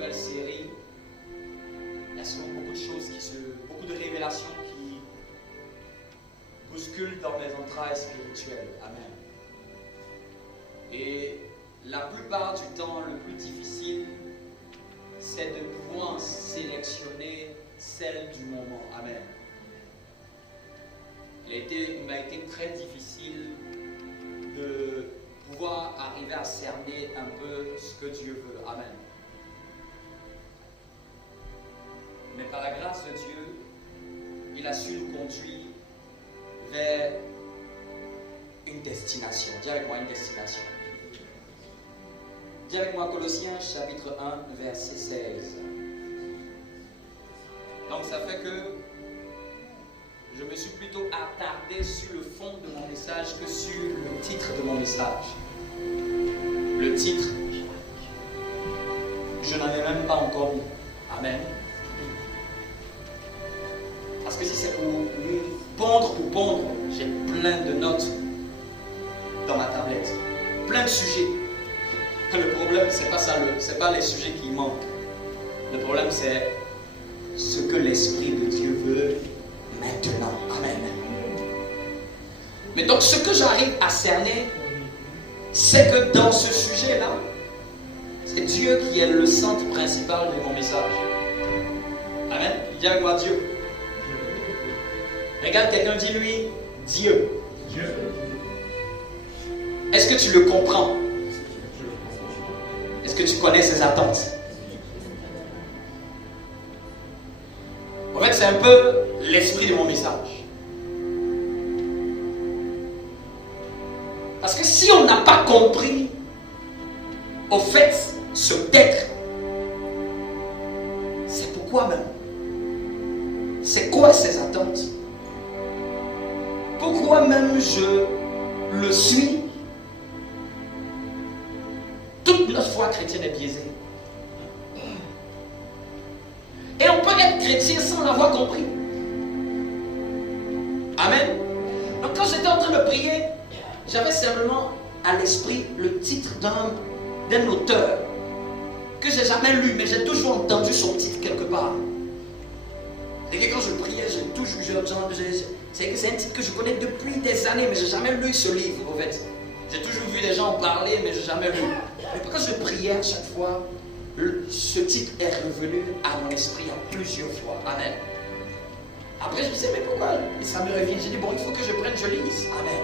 nouvelle série. Il y a souvent beaucoup de choses beaucoup de révélations qui bousculent dans mes entrailles spirituelles. Amen. Et la plupart du temps, le plus difficile, c'est de pouvoir sélectionner celle du moment. Amen. Il m'a été très difficile de pouvoir arriver à cerner un peu ce que Dieu veut. Amen. Mais par la grâce de Dieu, il a su nous conduire vers une destination. Dis avec moi une destination. Dis avec moi Colossiens chapitre 1 verset 16. Donc ça fait que je me suis plutôt attardé sur le fond de mon message que sur le titre de mon message. Le titre, je n'en ai même pas encore mis. Amen. Parce que si c'est pour pondre, j'ai plein de notes dans ma tablette. Plein de sujets. Le problème, c'est pas ça, c'est pas les sujets qui manquent. Le problème, c'est ce que l'Esprit de Dieu veut maintenant. Amen. Mais donc, ce que j'arrive à cerner, c'est que dans ce sujet-là, c'est Dieu qui est le centre principal de mon message. Amen. Dis avec moi Dieu. Regarde quelqu'un, dis-lui Dieu. Dieu. Est-ce que tu le comprends? Est-ce que tu connais ses attentes? En fait, c'est un peu l'esprit de mon message. Parce que si on n'a pas compris, au fait, ce d'être, c'est pourquoi même? C'est quoi ses attentes? Pourquoi même je le suis? Toute notre foi chrétienne est biaisée. Et on peut être chrétien sans l'avoir compris. Amen. Donc quand j'étais en train de prier, j'avais simplement à l'esprit le titre d'un auteur que j'ai jamais lu, mais j'ai toujours entendu son titre quelque part. Et que quand je priais, c'est un titre que je connais depuis des années, mais j'ai jamais lu ce livre, en fait. J'ai toujours vu des gens en parler, mais j'ai jamais lu. Mais quand je priais à chaque fois, ce titre est revenu à mon esprit à plusieurs fois. Amen. Après, je me disais, mais pourquoi? Et ça me revient. J'ai dit, bon, il faut que je prenne, je lise. Amen.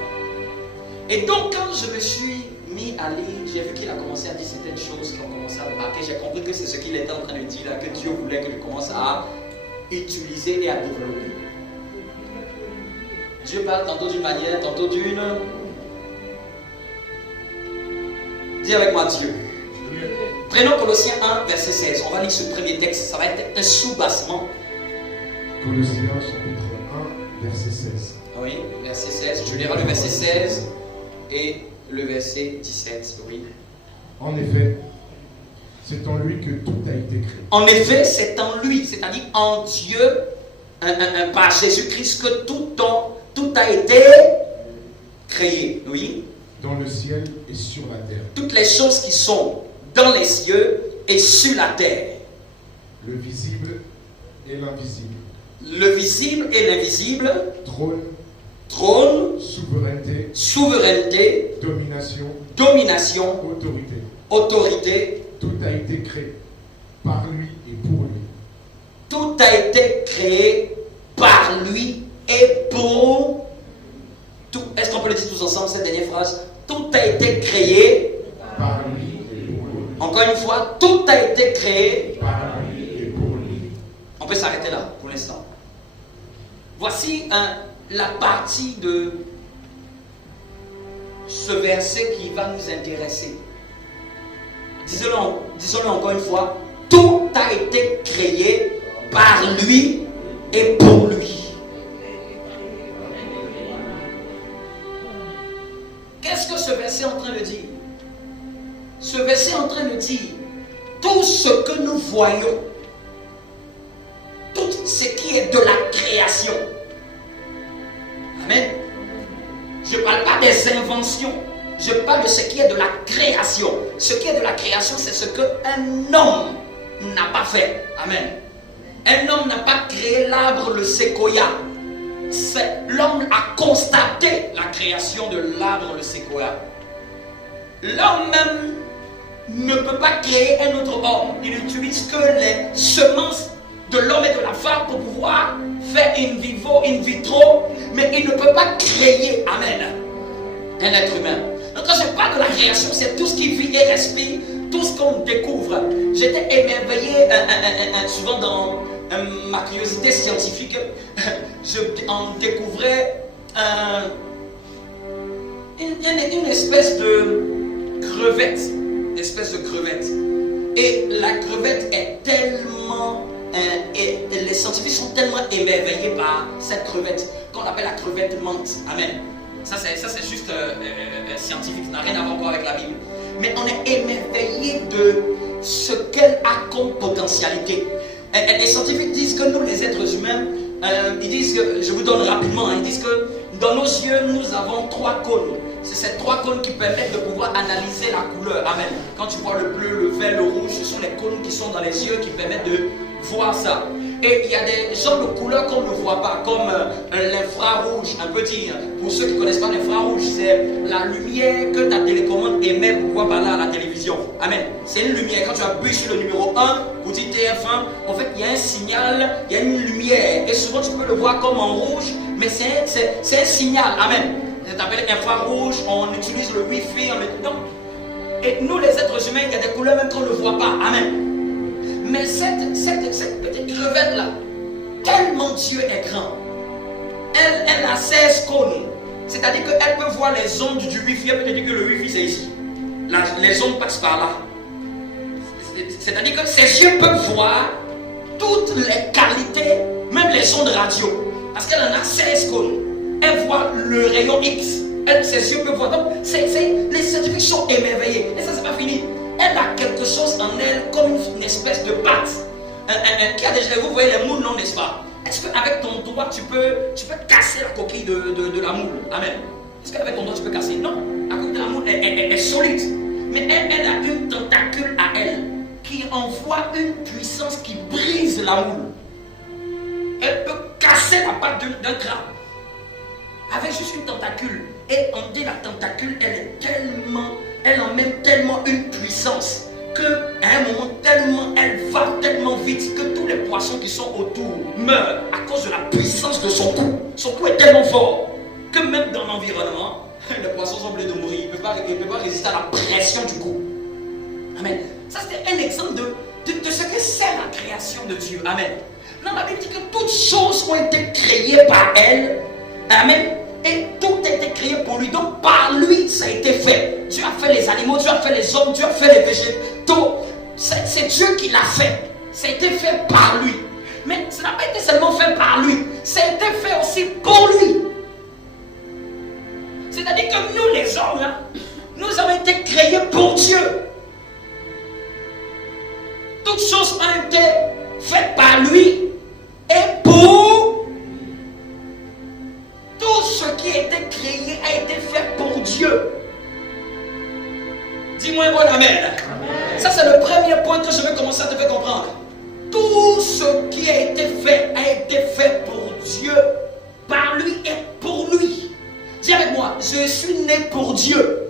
Et donc, quand je me suis mis à lire, j'ai vu qu'il a commencé à dire certaines choses qui ont commencé à me marquer. J'ai compris que c'est ce qu'il était en train de dire là, que Dieu voulait que je commence à utiliser et à développer. Dieu parle tantôt d'une manière, tantôt d'une. Dis avec moi Dieu. Prenons Colossiens 1, verset 16. On va lire ce premier texte. Ça va être un soubassement. Colossiens chapitre 1, verset 16. Oui, verset 16. Je lirai le verset 16 et le verset 17. Oui. En effet, c'est en lui que tout a été créé. En effet, c'est en lui, c'est-à-dire en Dieu, par Jésus-Christ, que tout a été créé. Oui. Dans le ciel et sur la terre. Toutes les choses qui sont dans les cieux et sur la terre. Le visible et l'invisible. Le visible et l'invisible. Trône. Souveraineté. Domination. Autorité. Tout a été créé par lui et pour lui. Tout a été créé par lui et pour tout. Est-ce qu'on peut le dire tous ensemble cette dernière phrase? Tout a été créé par lui et pour lui. Encore une fois, tout a été créé par lui et pour lui. On peut s'arrêter là pour l'instant. Voici la partie de ce verset qui va nous intéresser. Disons-le encore une fois, tout a été créé par lui et pour lui. Qu'est-ce que ce verset est en train de dire? Ce verset est en train de dire tout ce que nous voyons, tout ce qui est de la création. Amen. Je ne parle pas des inventions. Je parle de ce qui est de la création. Ce qui est de la création, c'est ce qu'un homme n'a pas fait. Amen. Un homme n'a pas créé l'arbre, le séquoia. L'homme a constaté la création de l'arbre, le séquoia. L'homme même ne peut pas créer un autre homme. Il n'utilise que les semences de l'homme et de la femme pour pouvoir faire in vivo, in vitro, mais il ne peut pas créer, amen, un être humain. Donc quand je parle de la création, c'est tout ce qui vit et respire, tout ce qu'on découvre. J'étais émerveillé souvent dans ma curiosité scientifique, je en découvrais une espèce de crevette. Et la crevette est tellement... et les scientifiques sont tellement émerveillés par cette crevette qu'on appelle la crevette menthe. Amen. Ça c'est juste scientifique, ça n'a rien à voir avec la Bible. Mais on est émerveillé de ce qu'elle a comme potentialité. Les scientifiques disent que nous, les êtres humains, ils disent que, je vous donne rapidement, ils disent que dans nos yeux, nous avons 3 cônes. C'est ces 3 cônes qui permettent de pouvoir analyser la couleur. Amen. Quand tu vois le bleu, le vert, le rouge, ce sont les cônes qui sont dans les yeux qui permettent de voir ça. Et il y a des genres de couleurs qu'on ne voit pas, comme l'infrarouge, un petit. Pour ceux qui ne connaissent pas l'infrarouge, c'est la lumière que ta télécommande émet pour pouvoir parler à la télévision. Amen. C'est une lumière. Quand tu appuies sur le numéro 1, pour dire TF1, en fait, il y a un signal, il y a une lumière. Et souvent, tu peux le voir comme en rouge, mais c'est un signal. Amen. Ça s'appelle infrarouge, on utilise le Wi-Fi. Et nous, les êtres humains, il y a des couleurs même qu'on ne voit pas. Amen. Mais cette petite crevette-là, tellement Dieu est grand, elle a 16 cônes. C'est-à-dire qu'elle peut voir les ondes du Wi-Fi. Elle peut dire que le Wi-Fi c'est ici. Les ondes passent par là. C'est-à-dire que ses yeux peuvent voir toutes les qualités, même les ondes radio. Parce qu'elle en a 16 cônes. Elle voit le rayon X. Ses yeux peuvent voir. Donc, les scientifiques sont émerveillés. Et ça, c'est pas fini. Elle a quelque chose en elle comme une espèce de patte. Qui a déjà, vous voyez les moules, non, n'est-ce pas? Est-ce qu'avec ton doigt, tu peux casser la coquille de la moule? Amen. Est-ce qu'avec ton doigt, tu peux casser? Non. La coquille de la moule est solide. Mais elle a une tentacule à elle qui envoie une puissance qui brise la moule. Elle peut casser la patte d'un crabe avec juste une tentacule. Et on dit la tentacule, elle emmène tellement une puissance qu'à un moment, elle va tellement vite que tous les poissons qui sont autour meurent à cause de la puissance de son cou. Son cou est tellement fort que même dans l'environnement, les poissons sont obligés de mourir. Ils ne peuvent pas résister à la pression du cou. Amen. Ça, c'était un exemple de ce que c'est la création de Dieu. Amen. Non, la Bible dit que toutes choses ont été créées par elle. Amen. Et tout a été créé pour lui. Donc par lui, ça a été fait. Dieu a fait les animaux, Dieu a fait les hommes, Dieu a fait les végétaux. C'est Dieu qui l'a fait. Ça a été fait par lui. Mais ça n'a pas été seulement fait par lui. Ça a été fait aussi pour lui. C'est-à-dire que nous les hommes, hein, nous avons été créés pour Dieu. Toutes choses ont été faites par lui et pour tout ce qui a été créé a été fait pour Dieu. Dis-moi un bon amen. Amen. Ça c'est le premier point que je vais commencer à te faire comprendre. Tout ce qui a été fait pour Dieu, par lui et pour lui. Dis avec moi, je suis né pour Dieu.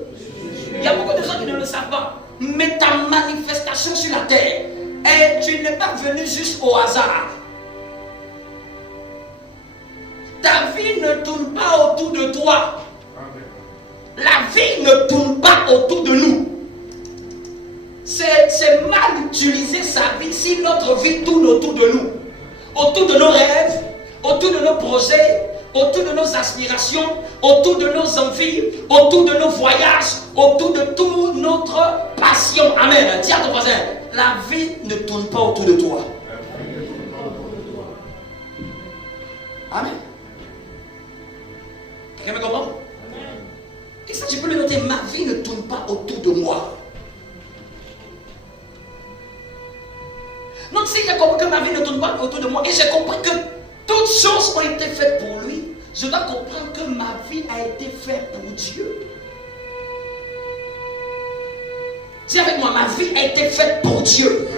Il y a beaucoup de gens qui ne le savent pas. Mais ta manifestation sur la terre, tu n'es pas venu juste au hasard. Ta vie ne tourne pas autour de toi. La vie ne tourne pas autour de nous. C'est mal utiliser sa vie si notre vie tourne autour de nous. Autour de nos rêves, autour de nos projets, autour de nos aspirations, autour de nos envies, autour de nos voyages, autour de toute notre passion. Amen. Dis à ton voisin, la vie ne tourne pas autour de toi. Amen. Quelqu'un me comprend? Et ça, tu peux le noter, ma vie ne tourne pas autour de moi. Donc, si j'ai compris que ma vie ne tourne pas autour de moi, et j'ai compris que toutes choses ont été faites pour lui, je dois comprendre que ma vie a été faite pour Dieu. Dis avec moi, ma vie a été faite pour Dieu.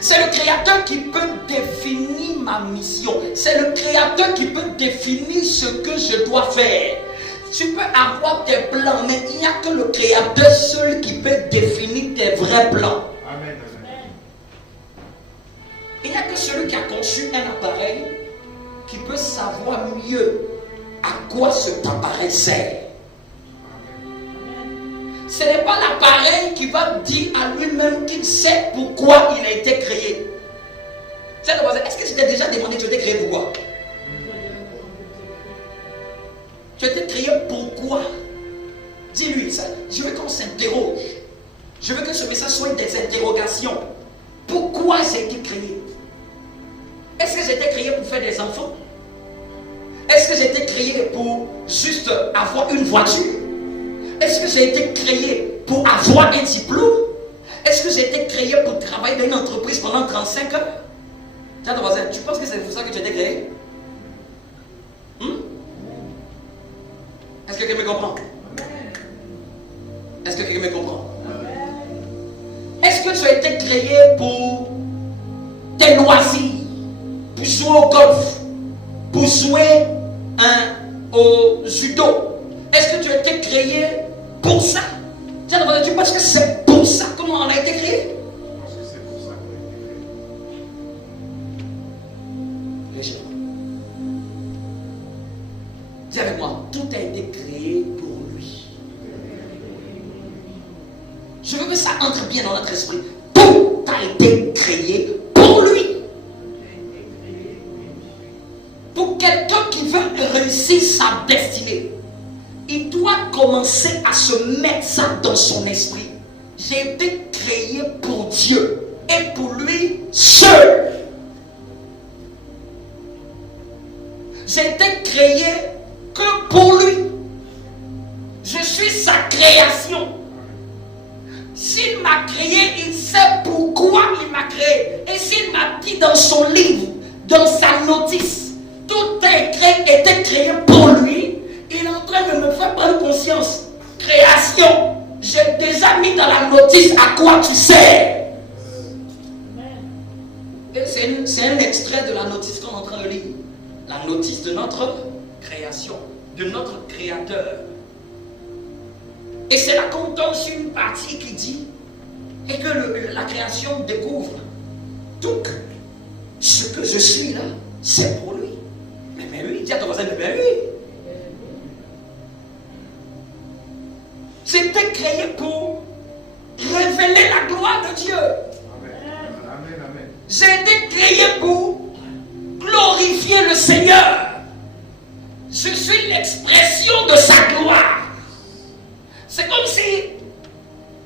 C'est le Créateur qui peut définir ma mission. C'est le Créateur qui peut définir ce que je dois faire. Tu peux avoir tes plans, mais il n'y a que le Créateur seul qui peut définir tes vrais plans. Amen. Il n'y a que celui qui a conçu un appareil qui peut savoir mieux à quoi cet appareil sert. Ce n'est pas l'appareil qui va dire à lui-même qu'il sait pourquoi il a été créé. Est-ce que je t'ai déjà demandé tu as été créé pourquoi? Tu as été créé pourquoi? Dis-lui ça. Je veux qu'on s'interroge. Je veux que ce message soit des interrogations. Pourquoi j'ai été créé? Est-ce que j'ai été créé pour faire des enfants? Est-ce que j'ai été créé pour juste avoir une voiture? Est-ce que j'ai été créé pour avoir un diplôme? Est-ce que j'ai été créé pour travailler dans une entreprise pendant 35 heures? Tiens, ton voisin, tu penses que c'est pour ça que tu as été créé? Est-ce que quelqu'un me comprend? Est-ce que quelqu'un me comprend? Est-ce que tu as été créé pour tes loisirs? Pour jouer au golf? Pour jouer au judo? Est-ce que tu as été créé pour ça? Tiens, tu penses que c'est pour ça comment on a été créé? Parce que c'est pour ça qu'on a été créé. Légèrement. Dis avec moi, tout a été créé pour lui. Je veux que ça entre bien dans notre esprit. Tout a été créé pour lui. Pour quelqu'un qui veut réussir sa destinée, il doit commencer à se mettre ça dans son esprit. J'ai été créé pour Dieu et pour lui seul. J'ai été créé que pour lui. Je suis sa création. S'il m'a créé, il sait pourquoi il m'a créé. Et s'il m'a dit dans son livre, dans sa notice, tout était créé pour lui, il est en train de me faire prendre conscience. Création, j'ai déjà mis dans la notice à quoi tu sers. Et c'est un extrait de la notice qu'on est en train de lire. La notice de notre création, de notre Créateur. Et c'est là qu'on tombe sur une partie qui dit, et que la création découvre, donc, ce que je suis là, c'est pour lui. Mais oui, dis à ton voisin, mais oui. C'était créé pour révéler la gloire de Dieu. Amen. J'ai été créé pour glorifier le Seigneur. Je suis l'expression de sa gloire. C'est comme si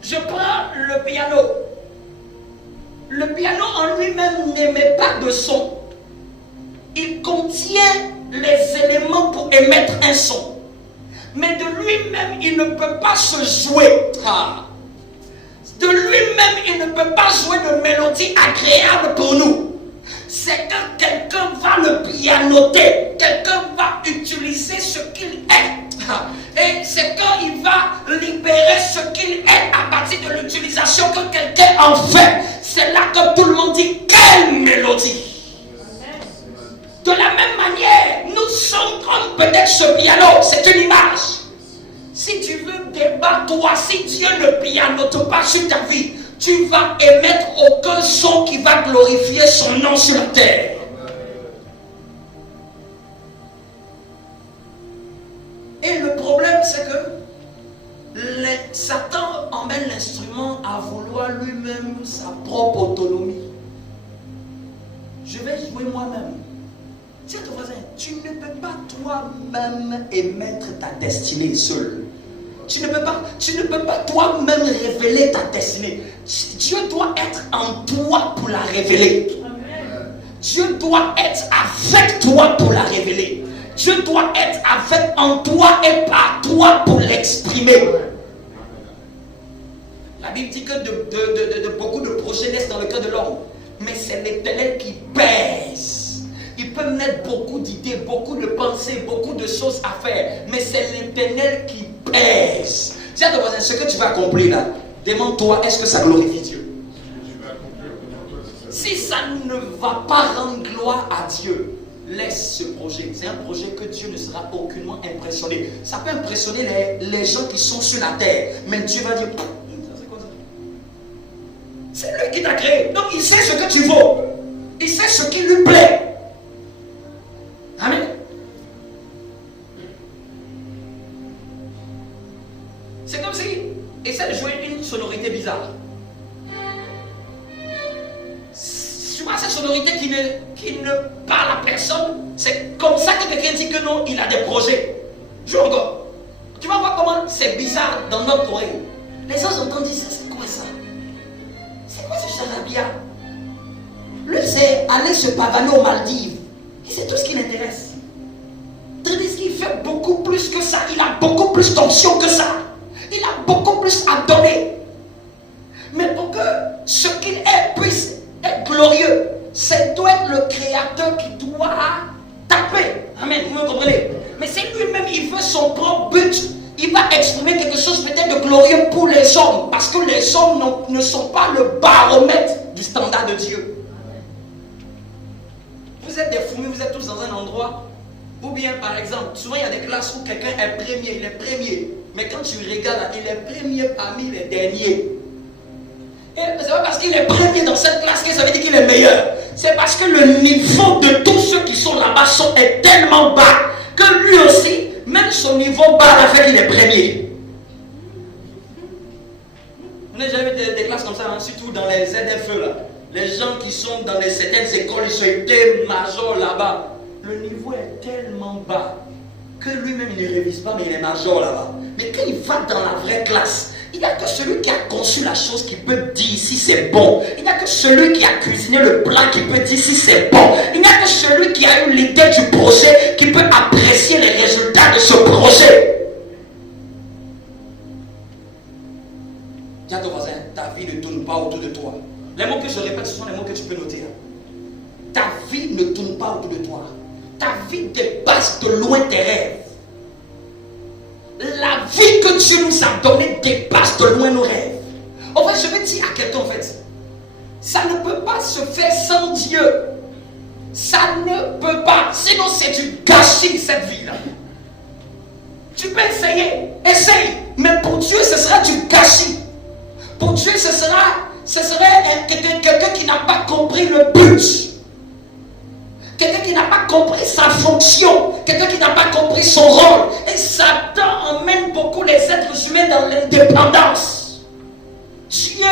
je prends le piano. Le piano en lui-même n'émet pas de son. Il contient les éléments pour émettre un son. Mais de lui-même, il ne peut pas se jouer. De lui-même, il ne peut pas jouer de mélodie agréable pour nous. C'est quand quelqu'un va le pianoter, quelqu'un va utiliser ce qu'il est. Et c'est quand il va libérer ce qu'il est à partir de l'utilisation que quelqu'un en fait. C'est là que tout le monde dit, quelle mélodie! De la même manière, nous sommes comme peut-être ce piano, c'est une image. Si tu veux débattre, toi, si Dieu ne pianote pas sur ta vie, tu vas émettre aucun son qui va glorifier son nom sur la terre. Et le problème, c'est que Satan emmène l'instrument à vouloir lui-même sa propre autonomie. Je vais jouer moi-même. Tiens ton voisin, tu ne peux pas toi-même émettre ta destinée seul. Tu ne peux pas toi-même révéler ta destinée. Dieu doit être en toi pour la révéler. Dieu doit être avec toi pour la révéler. Dieu doit être en toi et par toi pour l'exprimer. La Bible dit que de beaucoup de projets naissent dans le cœur de l'homme. Mais c'est l'Éternel qui pèse. Il peut naître beaucoup d'idées, beaucoup de pensées, beaucoup de choses à faire. Mais c'est l'Éternel qui pèse. Tiens ton voisin, ce que tu vas accomplir là, demande-toi, est-ce que ça glorifie Dieu? ne va pas rendre gloire à Dieu, laisse ce projet. C'est un projet que Dieu ne sera aucunement impressionné. Ça peut impressionner les gens qui sont sur la terre, mais Dieu va dire, c'est quoi ça? C'est lui qui t'a créé. Donc il sait ce que tu vaux. Il sait ce qui lui plaît. Amen. C'est comme si essaie de jouer une sonorité bizarre. Souvent cette sonorité qui ne parle à personne, c'est comme ça que quelqu'un dit que non, il a des projets. Joue encore. Tu vas voir comment c'est bizarre dans notre oreille. Les gens entendent dire, c'est quoi ça? C'est quoi ce charabia? Lui, c'est aller se pavaner aux Maldives. Et c'est tout ce qui l'intéresse. Tandis qu'il fait beaucoup plus que ça. Il a beaucoup plus d'options que ça. Il a beaucoup plus à donner. Mais pour que ce qu'il est puisse être glorieux, c'est doit être le créateur qui doit taper. Amen, vous me comprenez? Mais c'est lui-même, il veut son propre but. Il va exprimer quelque chose peut-être de glorieux pour les hommes. Parce que les hommes ne sont pas le baromètre du standard de Dieu. Vous êtes des foumis, vous êtes tous dans un endroit. Ou bien par exemple, souvent il y a des classes où quelqu'un est premier, il est premier. Mais quand tu regardes, il est premier parmi les derniers. Et c'est pas parce qu'il est premier dans cette classe que ça veut dire qu'il est meilleur. C'est parce que le niveau de tous ceux qui sont là-bas est tellement bas que lui aussi, même son niveau bas a fait qu'il est premier. Vous n'avez jamais vu des classes comme ça, hein? Surtout dans les ZFE là. Les gens qui sont dans certaines écoles, ils sont des majors là-bas. Le niveau est tellement bas que lui-même il ne révise pas, mais il est major là-bas. Mais quand il va dans la vraie classe, il n'y a que celui qui a conçu la chose qui peut dire si c'est bon. Il n'y a que celui qui a cuisiné le plat qui peut dire si c'est bon. Il n'y a que celui qui a eu l'idée du projet qui peut apprécier les résultats de ce projet. Dis à ton voisin, ta vie ne tourne pas autour de toi. Les mots que je répète, ce sont les mots que tu peux noter. Ta vie ne tourne pas autour de toi. Ta vie dépasse de loin tes rêves. La vie que Dieu nous a donnée dépasse de loin nos rêves. En fait, je vais dire à quelqu'un, en fait, ça ne peut pas se faire sans Dieu. Ça ne peut pas. Sinon, c'est du gâchis, cette vie-là. Tu peux essayer. Essaye. Mais pour Dieu, ce sera du gâchis. Pour Dieu, ce serait quelqu'un qui n'a pas compris le but. Quelqu'un qui n'a pas compris sa fonction. Quelqu'un qui n'a pas compris son rôle. Et Satan emmène beaucoup les êtres humains dans l'indépendance. Dieu,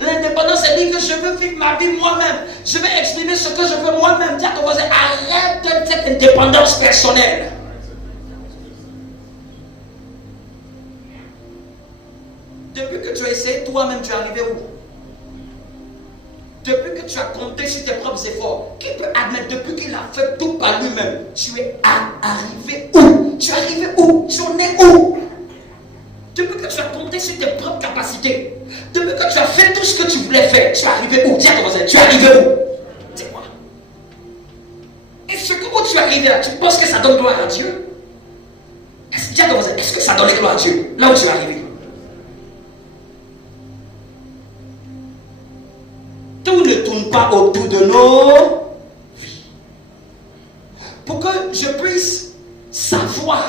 l'indépendance, elle dit que je veux vivre ma vie moi-même. Je vais exprimer ce que je veux moi-même. Dis à ton voisin, arrête cette indépendance personnelle. Depuis que tu as essayé, toi-même, tu es arrivé où? Depuis que tu as compté sur tes propres efforts, qui peut admettre depuis qu'il a fait tout par lui-même, tu es arrivé où? Tu es arrivé où? Tu en es où? Depuis que tu as compté sur tes propres capacités, depuis que tu as fait tout ce que tu voulais faire, tu es arrivé où? Dis à ton voisin, tu es arrivé où? Dis-moi. Et ce que où tu es arrivé là, tu penses que ça donne gloire à Dieu? Dis à ton voisin, est-ce que ça donne gloire à Dieu? Là où tu es arrivé. Tout ne tourne pas autour de nos vies. Pour que je puisse savoir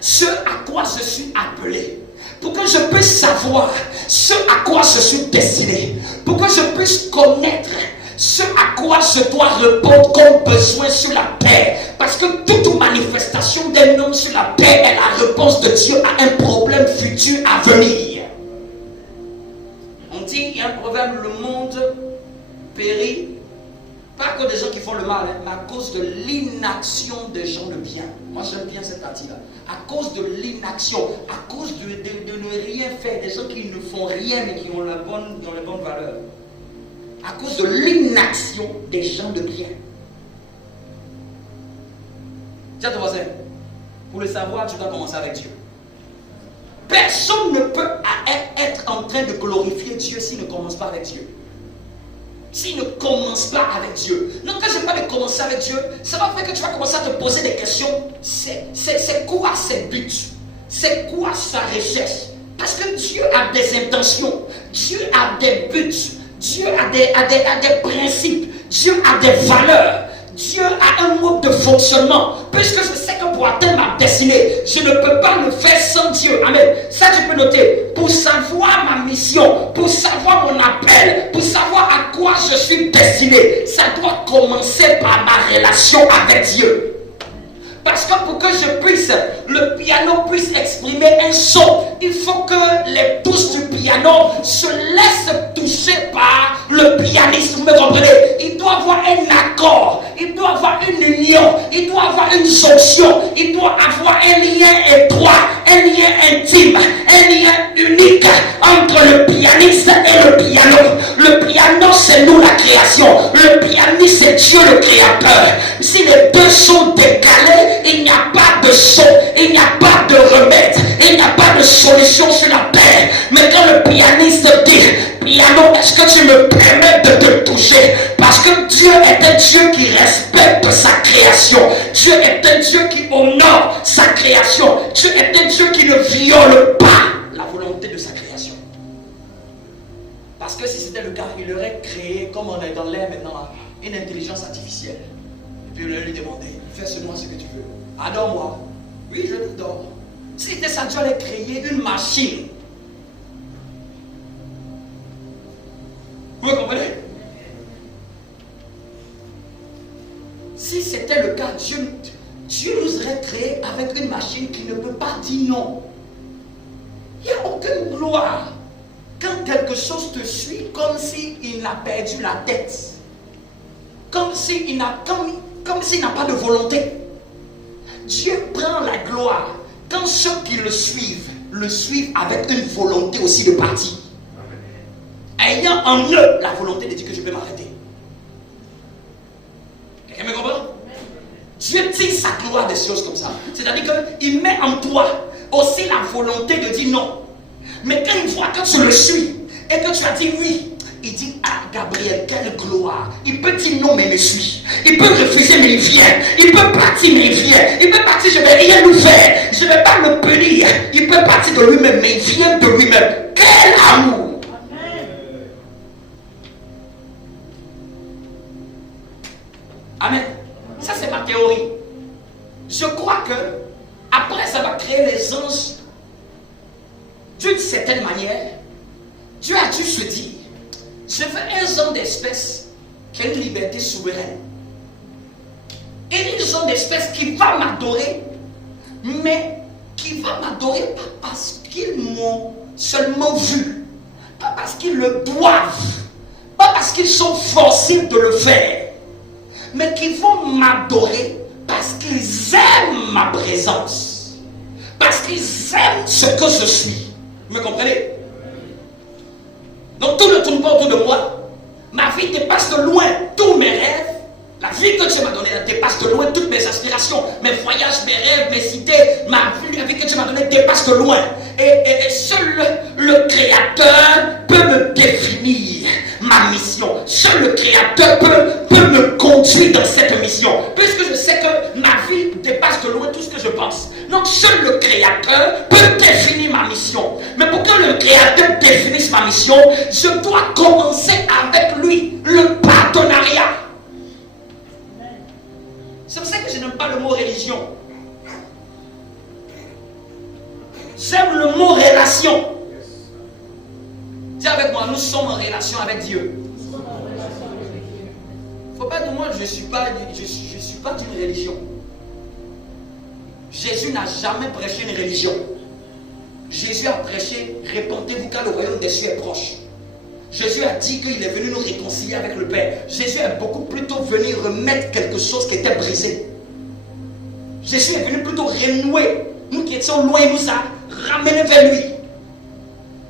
ce à quoi je suis appelé. Pour que je puisse savoir ce à quoi je suis destiné. Pour que je puisse connaître ce à quoi je dois répondre comme besoin sur la paix. Parce que toute manifestation d'un homme sur la paix est la réponse de Dieu à un problème futur à venir. On dit, il y a un proverbe, le monde périt, pas que des gens qui font le mal, mais à cause de l'inaction des gens de bien. Moi j'aime bien cette partie-là. À cause de l'inaction, à cause de ne rien faire, des gens qui ne font rien mais qui ont les bonnes valeurs. À cause de l'inaction des gens de bien. Dis à ton voisin, pour le savoir, tu dois commencer avec Dieu. Personne ne peut être en train de glorifier Dieu s'il ne commence pas avec Dieu. S'il ne commence pas avec Dieu. Donc quand je parle de commencer avec Dieu, ça va faire que tu vas commencer à te poser des questions. C'est quoi ses buts? C'est quoi sa recherche? Parce que Dieu a des intentions. Dieu a des buts. Dieu a des principes. Dieu a des valeurs. Dieu a un mode de fonctionnement. Puisque je sais que pour atteindre ma destinée, je ne peux pas le faire sans Dieu. Amen. Ça, tu peux noter. Pour savoir ma mission, pour savoir mon appel, pour savoir à quoi je suis destiné, ça doit commencer par ma relation avec Dieu. Parce que pour que le piano puisse exprimer un son, il faut que les touches du piano se laissent toucher par le pianiste. Vous me comprenez? Il doit avoir un accord, il doit avoir une union, il doit avoir une jonction, il doit avoir un lien étroit, un lien intime, un lien unique entre le pianiste et le piano. Le piano, c'est nous la création. Le pianiste, c'est Dieu le créateur. Si les deux sont décalés, il n'y a pas de son, il n'y a pas de remède, il n'y a pas de solution sur la terre. Mais quand le pianiste dit, piano, est-ce que tu me permets de te toucher? Parce que Dieu est un Dieu qui respecte sa création. Dieu est un Dieu qui honore sa création. Dieu est un Dieu qui ne viole pas la volonté de sa création. Parce que si c'était le cas, il aurait créé, comme on est dans l'air maintenant, une intelligence artificielle. Et puis il aurait lui demandé, fais seulement ce que tu veux. Adore-moi. Oui, je t'adore. Si c'était ça, Dieu allait créer une machine. Vous comprenez? Si c'était le cas, Dieu nous aurait créé avec une machine qui ne peut pas dire non. Il n'y a aucune gloire quand quelque chose te suit comme s'il a perdu la tête. Comme s'il n'a pas de volonté. Dieu prend la gloire quand ceux qui le suivent avec une volonté aussi de partir. Ayant en eux la volonté de dire que je peux m'arrêter. Quelqu'un me comprend? Dieu tire sa gloire des choses comme ça. C'est-à-dire qu'il met en toi aussi la volonté de dire non. Mais quand il voit que tu le suis et que tu as dit oui, il dit, ah Gabriel, quelle gloire. Il peut dire non, mais il me suit. Il peut refuser, mais il vient. Il peut partir, mais il vient. Il peut partir, je ne vais rien lui faire. Je ne vais pas le punir. Il peut partir de lui-même, mais il vient de lui-même. Quel amour! Amen. Ça, c'est ma théorie. Je crois que après, ça va créer les anges. D'une certaine manière, Dieu a dû se dire, je veux un genre d'espèce qui a une liberté souveraine. Et une genre d'espèce qui va m'adorer, mais qui va m'adorer pas parce qu'ils m'ont seulement vu, pas parce qu'ils le doivent, pas parce qu'ils sont forcés de le faire, mais qui vont m'adorer parce qu'ils aiment ma présence, parce qu'ils aiment ce que je suis. Vous me comprenez? Donc tout ne tourne pas autour de moi. Ma vie dépasse de loin tous mes rêves. La vie que Dieu m'a donnée dépasse de loin toutes mes aspirations, mes voyages, mes rêves, mes idées. La vie que Dieu m'a donnée dépasse de loin. Et seul le Créateur peut me définir ma mission. Seul le Créateur peut me conduire dans cette mission. Puisque je sais que ma vie dépasse de loin tout ce que je pense. Donc seul le Créateur peut définir ma mission. Mais pour que le Créateur définisse ma mission, je dois commencer avec lui le partenariat. C'est pour ça que je n'aime pas le mot religion. J'aime le mot relation. Dis avec moi, nous sommes en relation avec Dieu. Faut pas dire moi, je suis pas d'une religion. Jésus n'a jamais prêché une religion. Jésus a prêché, répentez-vous car le royaume des cieux est proche. Jésus a dit qu'il est venu nous réconcilier avec le Père. Jésus est beaucoup plutôt venu remettre quelque chose qui était brisé. Jésus est venu plutôt renouer. Nous qui étions loin, il nous a ramenés vers lui.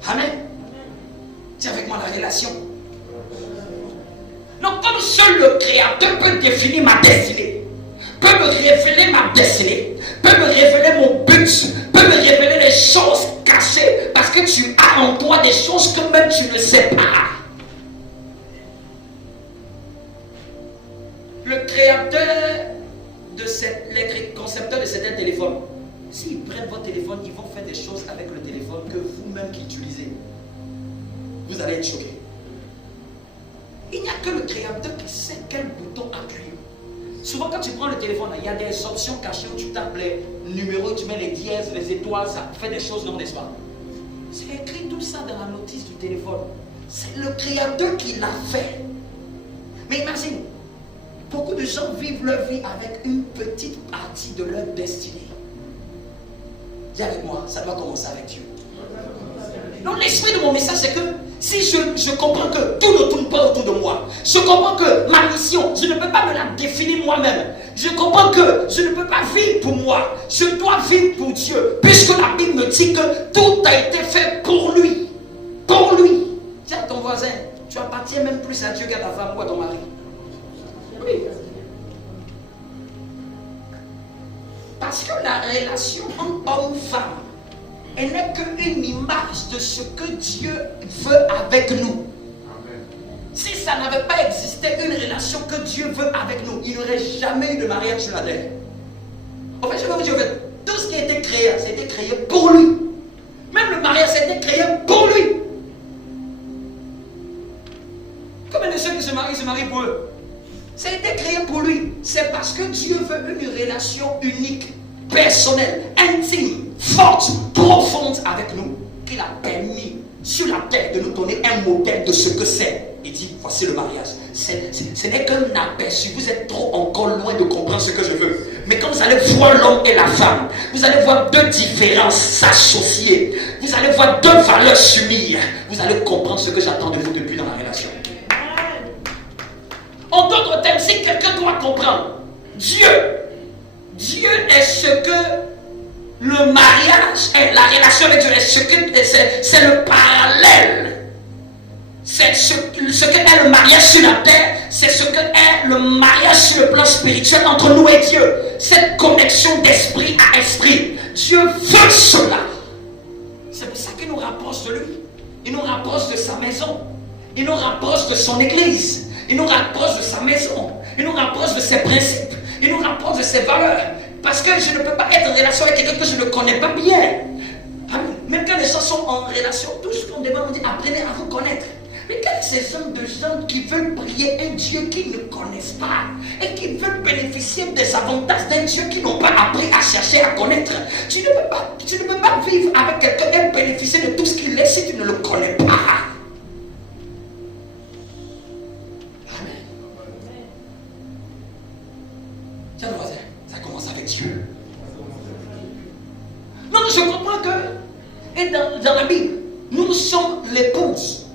Amen. Dis avec moi la relation. Donc comme seul le Créateur peut définir ma destinée, peut me révéler ma destinée, peut me révéler mon but, peut me révéler les choses cachées, parce que tu as en toi des choses que même tu ne sais pas. Le créateur les concepteurs de certains téléphones, s'ils prennent votre téléphone, ils vont faire des choses avec le téléphone que vous-même qui utilisez. Vous allez être choqué. Il n'y a que le créateur qui sait quel bouton appuyer. Souvent quand tu prends le téléphone, il y a des options cachées où tu tapes les numéros, tu mets les dièses, les étoiles, ça fait des choses, non, n'est-ce pas? C'est écrit tout ça dans la notice du téléphone. C'est le créateur qui l'a fait. Mais imagine, beaucoup de gens vivent leur vie avec une petite partie de leur destinée. Dis avec moi, ça doit commencer avec Dieu. Donc l'esprit de mon message, c'est que si je comprends que tout ne tourne pas autour de moi, je comprends que ma mission, je ne peux pas me la définir moi-même. Je comprends que je ne peux pas vivre pour moi. Je dois vivre pour Dieu. Puisque la Bible me dit que tout a été fait pour lui. Pour lui. Dis à ton voisin, tu appartiens même plus à Dieu qu'à ta femme ou à ton mari. Oui. Parce que la relation entre homme et femme, elle n'est qu'une image de ce que Dieu veut avec nous. Amen. Si ça n'avait pas existé une relation que Dieu veut avec nous, il n'y aurait jamais eu de mariage sur la terre. En fait, je vais vous dire, tout ce qui a été créé, c'était créé pour lui. Même le mariage, c'était créé pour lui. Combien de ceux qui se marient pour eux? Ça a été créé pour lui. C'est parce que Dieu veut une relation unique, personnelle, intime, forte, profonde avec nous, qu'il a permis sur la terre de nous donner un modèle de ce que c'est. Il dit, voici le mariage. Ce n'est qu'un aperçu. Vous êtes trop encore loin de comprendre ce que je veux. Mais quand vous allez voir l'homme et la femme, vous allez voir deux différences s'associer. Vous allez voir deux valeurs s'unir. Vous allez comprendre ce que j'attends de vous depuis dans la relation. En d'autres termes, si quelqu'un doit comprendre, Dieu est ce que le mariage est, la relation avec Dieu est c'est le parallèle. C'est ce qu'est le mariage sur la terre, c'est ce qu'est le mariage sur le plan spirituel entre nous et Dieu. Cette connexion d'esprit à esprit. Dieu veut cela. C'est pour ça qu'il nous rapproche de lui. Il nous rapproche de sa maison. Il nous rapproche de son église. Il nous rapproche de sa maison. Il nous rapproche de ses principes. Il nous rapproche de ses valeurs. Parce que je ne peux pas être en relation avec quelqu'un que je ne connais pas bien. Même quand les gens sont en relation, tout ce qu'on demande, on dit apprenez à vous connaître. Mais quels sont ces hommes de gens qui veulent prier un Dieu qu'ils ne connaissent pas et qui veulent bénéficier des avantages d'un Dieu qu'ils n'ont pas appris à chercher à connaître? Tu ne peux pas vivre avec quelqu'un et bénéficier de tout ce qu'il est si tu ne le connais pas. Amen. Tiens, voisin, ça commence avec Dieu. Non, je comprends que, et dans la Bible, nous sommes l'épouse.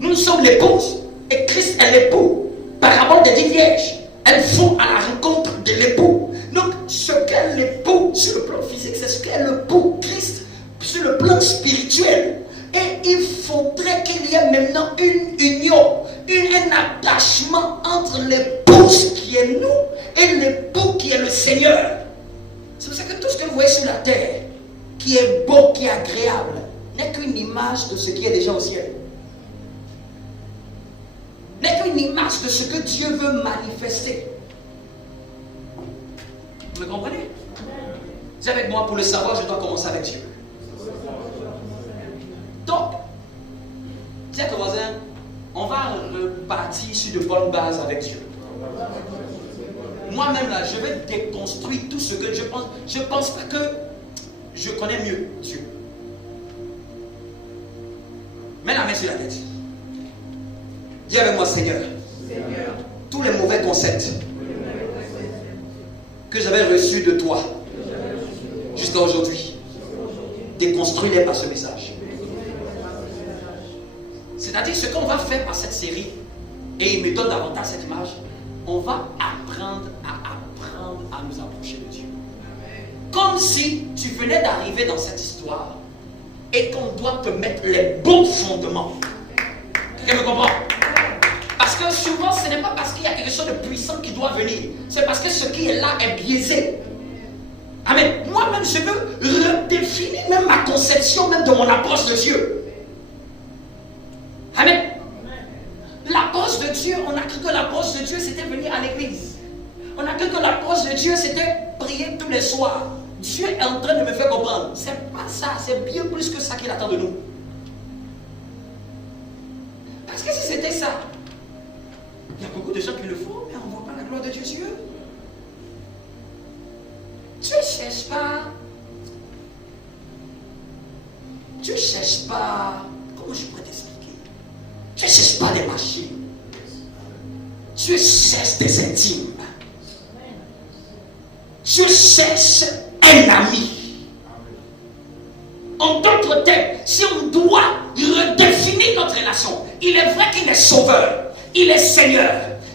Nous sommes l'épouse et Christ est l'époux. Parabole des 10 vierges. Elles vont à la rencontre de l'époux. Donc, ce qu'est l'époux sur le plan physique, c'est ce qu'est l'époux Christ sur le plan spirituel. Et il faudrait qu'il y ait maintenant une union, un attachement entre l'épouse qui est nous et l'époux qui est le Seigneur. C'est pour ça que tout ce que vous voyez sur la terre, qui est beau, qui est agréable, n'est qu'une image de ce qui est déjà au ciel. N'est qu'une image de ce que Dieu veut manifester. Vous me comprenez? C'est avec moi, pour le savoir, je dois commencer avec Dieu. Donc, dis à ton voisin, on va repartir sur de bonnes bases avec Dieu. Moi-même là, je vais déconstruire tout ce que je pense. Je ne pense pas que je connais mieux Dieu. Mets la main sur la tête. Dis avec moi, Seigneur, tous les mauvais concepts que j'avais reçus de toi jusqu'à aujourd'hui, déconstruis-les par ce message. C'est-à-dire ce qu'on va faire par cette série, et il me donne davantage cette image, on va apprendre à nous approcher de Dieu. Comme si tu venais d'arriver dans cette histoire et qu'on doit te mettre les bons fondements. Quelqu'un me comprend? Parce que souvent, ce n'est pas parce qu'il y a quelque chose de puissant qui doit venir. C'est parce que ce qui est là est biaisé. Amen. Moi-même, je veux redéfinir même ma conception même de mon approche de Dieu. Amen. L'approche de Dieu, on a cru que l'approche de Dieu, c'était venir à l'église. On a cru que l'approche de Dieu, c'était prier tous les soirs. Dieu est en train de me faire comprendre. C'est pas ça, c'est bien plus que ça qu'il attend de nous. Parce que si c'était ça, ça. Il y a beaucoup de gens qui le font, mais on ne voit pas la gloire de Dieu. Tu ne cherches pas. Tu ne cherches pas. Comment je pourrais t'expliquer? Tu ne cherches pas des machines. Tu cherches des intimes. Tu cherches un ami. En d'autres termes, si on doit redéfinir notre relation, il est vrai qu'il est sauveur, il est Seigneur,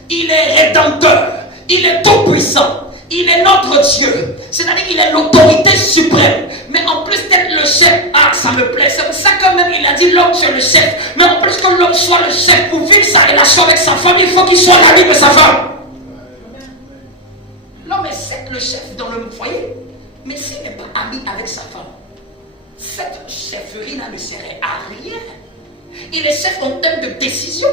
il est rédempteur, il est tout-puissant, il est notre Dieu. C'est-à-dire qu'il est l'autorité suprême. Mais en plus d'être le chef, ah, ça me plaît. C'est pour ça que même il a dit l'homme c'est le chef. Mais en plus que l'homme soit le chef pour vivre sa relation avec sa femme, il faut qu'il soit l'ami de sa femme. L'homme est certes le chef dans le foyer, mais s'il n'est pas ami avec sa femme, cette chefferie-là ne serait à rien. Il est chef en termes de décision,